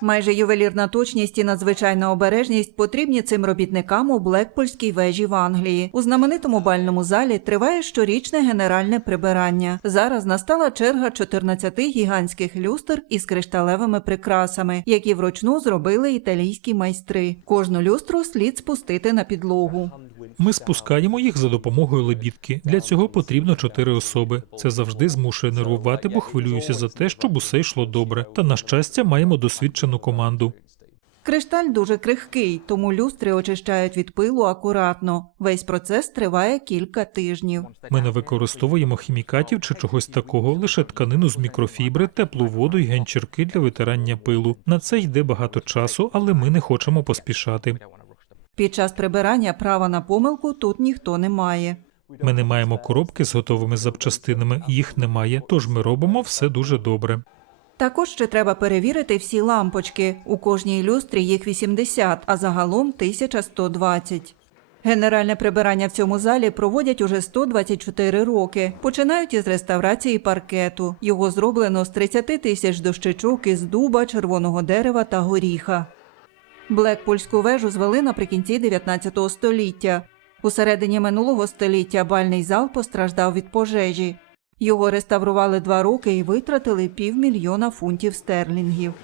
Майже ювелірна точність і надзвичайна обережність потрібні цим робітникам у Блекпольській вежі в Англії. У знаменитому бальному залі триває щорічне генеральне прибирання. Зараз настала черга 14 гігантських люстр із кришталевими прикрасами, які вручну зробили італійські майстри. Кожну люстру слід спустити на підлогу. Ми спускаємо їх за допомогою лебідки. Для цього потрібно чотири особи. Це завжди змушує нервувати, бо хвилююся за те, щоб усе йшло добре. Та на щастя, маємо досвідчену команду. Кришталь дуже крихкий, тому люстри очищають від пилу акуратно. Весь процес триває кілька тижнів. Ми не використовуємо хімікатів чи чогось такого, лише тканину з мікрофібри, теплу воду і ганчірки для витирання пилу. На це йде багато часу, але ми не хочемо поспішати. Під час прибирання права на помилку тут ніхто не має. Ми не маємо коробки з готовими запчастинами, їх немає, тож ми робимо все дуже добре. Також ще треба перевірити всі лампочки. У кожній люстрі їх 80, а загалом 1120. Генеральне прибирання в цьому залі проводять уже 124 роки. Починають із реставрації паркету. Його зроблено з 30 тисяч дощечок із дуба, червоного дерева та горіха. Блекпольську вежу звели наприкінці 19 століття. У середині минулого століття бальний зал постраждав від пожежі. Його реставрували два роки і витратили півмільйона фунтів стерлінгів.